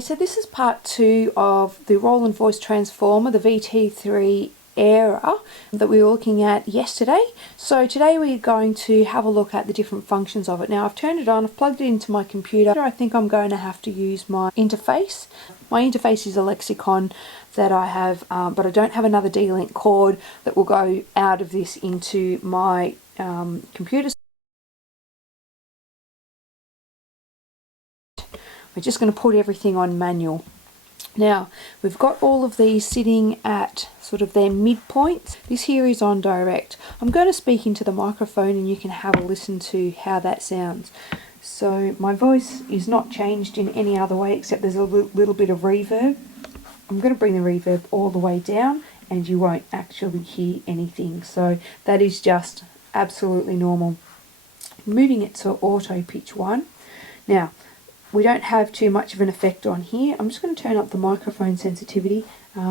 So this is part 2 of the Roland voice transformer, the VT-3 Aira, that we were looking at yesterday. So today we're going to have a look at the different functions of it. Now I've turned it on, I've plugged it into my computer. I think I'm going to have to use my interface. My interface is a lexicon that I have, but I don't have another D-Link cord that will go out of this into my computer. We're just going to put everything on manual. Now, we've got all of these sitting at sort of their midpoints. This here is on direct. I'm going to speak into the microphone and you can have a listen to how that sounds. So my voice is not changed in any other way except there's a little bit of reverb. I'm going to bring the reverb all the way down and you won't actually hear anything. So that is just absolutely normal. Moving it to auto pitch 1. Now, we don't have too much of an effect on here. I'm just going to turn up the microphone sensitivity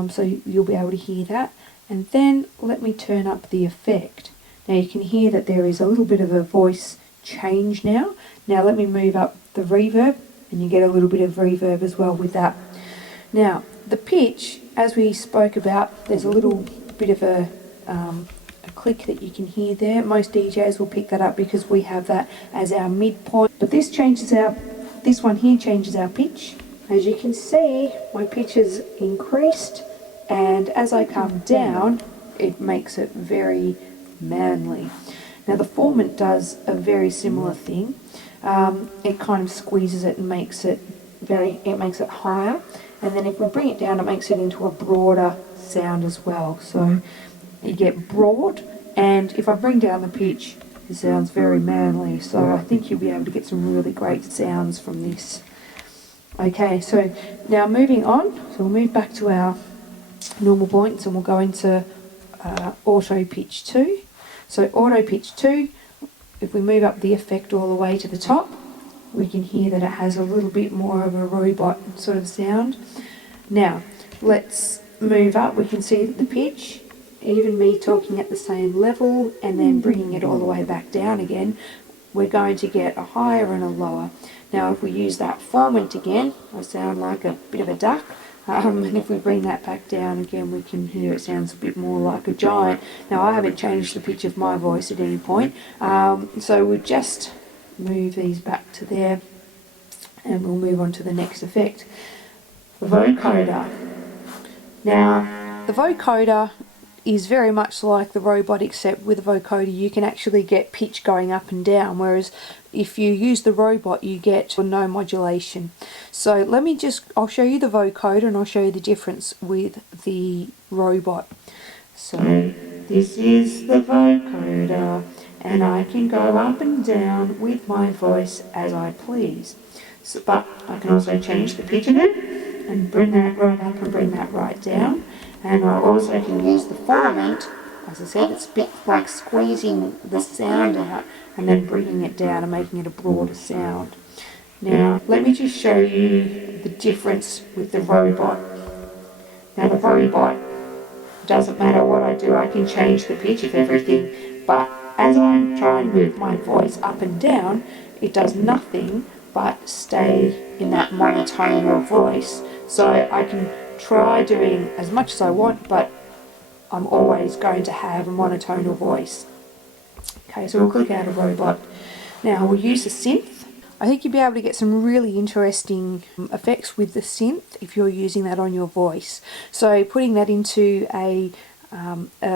so you'll be able to hear that. And then let me turn up the effect. Now you can hear that there is a little bit of a voice change now. Now let me move up the reverb and you get a little bit of reverb as well with that. Now the pitch, as we spoke about, there's a little bit of a click that you can hear there. Most DJs will pick that up because we have that as our midpoint. But this one here changes our pitch. As you can see, my pitch is increased, and as I come down, it makes it very manly. Now the formant does a very similar thing. It kind of squeezes it and makes it higher, and then if we bring it down, it makes it into a broader sound as well. So you get broad, and if I bring down the pitch, it sounds very manly, so I think you'll be able to get some really great sounds from this. Okay, so now moving on, so we'll move back to our normal points and we'll go into auto pitch 2. So auto pitch 2, if we move up the effect all the way to the top, we can hear that it has a little bit more of a robot sort of sound. Now, let's move up, we can see that the pitch, even me talking at the same level and then bringing it all the way back down again, we're going to get a higher and a lower. Now if we use that formant again, I sound like a bit of a duck, and if we bring that back down again, we can hear it sounds a bit more like a giant. Now I haven't changed the pitch of my voice at any point, so we'll just move these back to there and we'll move on to the next effect. Vocoder. Now the vocoder is very much like the robot, except with a vocoder you can actually get pitch going up and down, whereas if you use the robot you get no modulation. So I'll show you the vocoder and I'll show you the difference with the robot. So this is the vocoder and I can go up and down with my voice as I please. So, but I can also change the pitch of it and bring that right up and bring that right down. And I also can use the formant, as I said, it's a bit like squeezing the sound out and then bringing it down and making it a broader sound. Now, let me just show you the difference with the robot. Now, the robot, doesn't matter what I do, I can change the pitch of everything, but as I try and move my voice up and down, it does nothing but stay in that monotonal voice. So I can try doing as much as I want, but I'm always going to have a monotonal voice. Okay, so we'll click out of robot. Now we'll use the synth. I think you'll be able to get some really interesting effects with the synth if you're using that on your voice. So putting that into a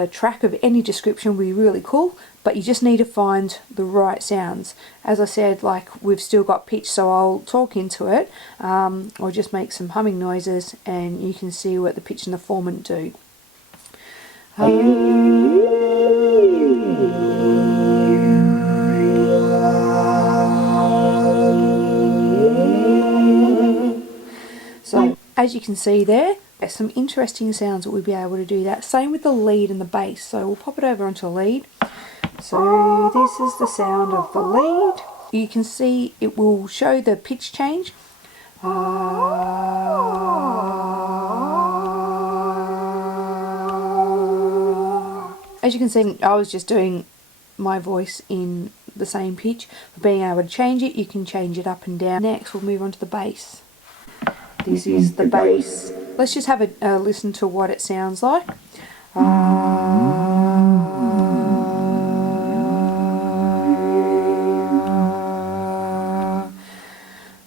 track of any description will be really cool, but you just need to find the right sounds. As I said, like we've still got pitch, so I'll talk into it or just make some humming noises and you can see what the pitch and the formant do. So as you can see there, there's some interesting sounds that we'll be able to do that. Same with the lead and the bass. So we'll pop it over onto a lead. So this is the sound of the lead. You can see it will show the pitch change. As you can see, I was just doing my voice in the same pitch. For being able to change it, you can change it up and down. Next, we'll move on to the bass. This is the bass. Let's just have a listen to what it sounds like.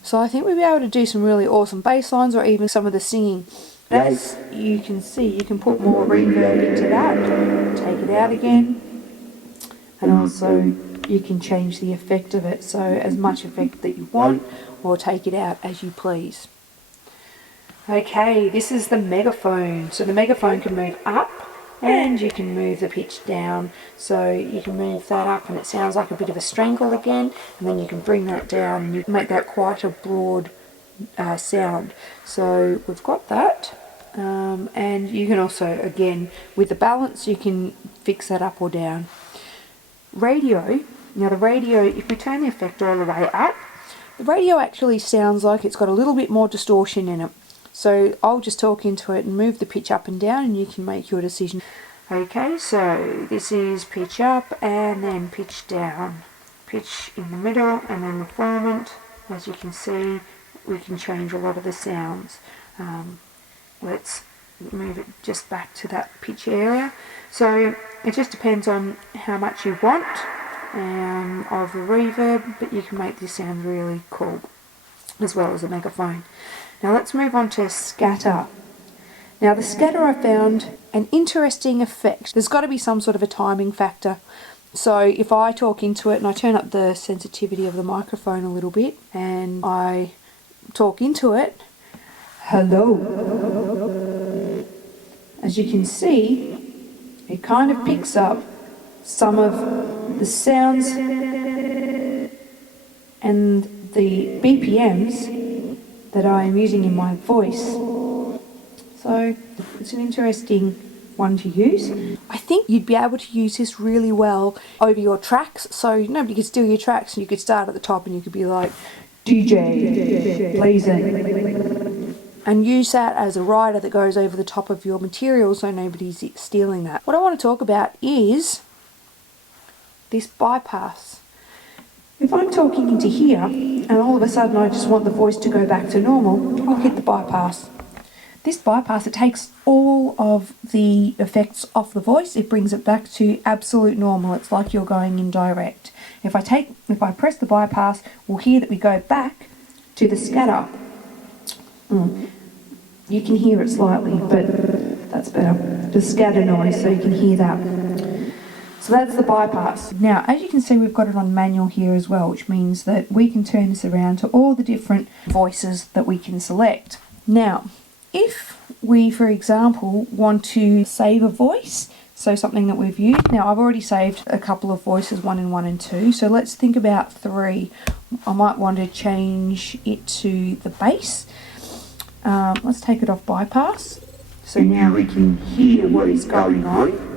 So I think we'll be able to do some really awesome bass lines or even some of the singing. As you can see, you can put more reverb into that, take it out again, and also you can change the effect of it, so as much effect that you want, or take it out as you please. Okay, this is the Megaphone. So the Megaphone can move up and you can move the pitch down. So you can move that up and it sounds like a bit of a strangle again, and then you can bring that down and you can make that quite a broad sound. So we've got that, and you can also, again, with the balance, you can fix that up or down. Radio. Now the radio, if we turn the effect all the way up, the radio actually sounds like it's got a little bit more distortion in it. So I'll just talk into it and move the pitch up and down, and you can make your decision. Okay, so this is pitch up and then pitch down. Pitch in the middle and then reformant. As you can see, we can change a lot of the sounds. Let's move it just back to that pitch area. So it just depends on how much you want of the reverb, but you can make this sound really cool as well as a Megaphone. Now let's move on to scatter. Now the scatter, I found an interesting effect. There's got to be some sort of a timing factor. So if I talk into it and I turn up the sensitivity of the microphone a little bit and I talk into it, hello, as you can see, it kind of picks up some of the sounds and the BPMs that I am using in my voice. So it's an interesting one to use. I think you'd be able to use this really well over your tracks, so nobody could steal your tracks, and you could start at the top and you could be like DJ Blazyn, and use that as a rider that goes over the top of your material so nobody's stealing that. What I want to talk about is this bypass. If I'm talking into here and all of a sudden I just want the voice to go back to normal, I'll hit the bypass. This bypass, it takes all of the effects off the voice, it brings it back to absolute normal. It's like you're going in direct. If I press the bypass, we'll hear that we go back to the scatter. You can hear it slightly, but that's better. The scatter noise, so you can hear that. So that's the bypass. Now, as you can see, we've got it on manual here as well, which means that we can turn this around to all the different voices that we can select. Now, if we, for example, want to save a voice, so something that we've used. Now, I've already saved a couple of voices, 1 and 1 and 2, so let's think about 3. I might want to change it to the bass. Let's take it off bypass. So now we can hear what is going on.